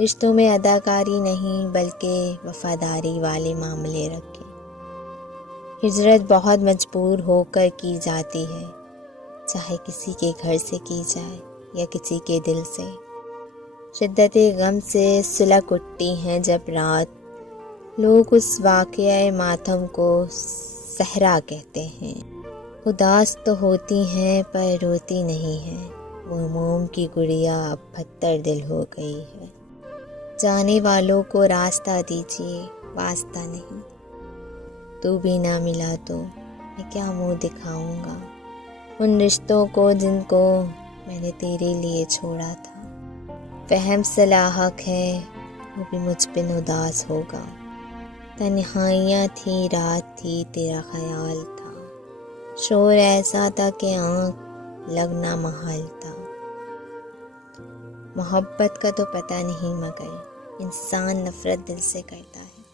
रिश्तों में अदाकारी नहीं बल्कि वफादारी वाले मामले रखें। हिजरत बहुत मजबूर होकर की जाती है, चाहे किसी के घर से की जाए या किसी के दिल से। शिद्दत गम से सुलग उठती हैं जब रात, लोग उस वाक़या मातम को सहरा कहते हैं। उदास तो होती हैं पर रोती नहीं हैं, वो मोम की गुड़िया अब पत्थर दिल हो गई है। जाने वालों को रास्ता दीजिए, वास्ता नहीं। तू भी ना मिला तो मैं क्या मुंह दिखाऊंगा उन रिश्तों को जिनको मैंने तेरे लिए छोड़ा था। फहम से लाहक है वो भी मुझ बिन उदास होगा। तन्हाइयाँ थी, रात थी, तेरा ख्याल था। शोर ऐसा था कि आँख लगना महल था। मोहब्बत का तो पता नहीं मगर इंसान नफरत दिल से करता है।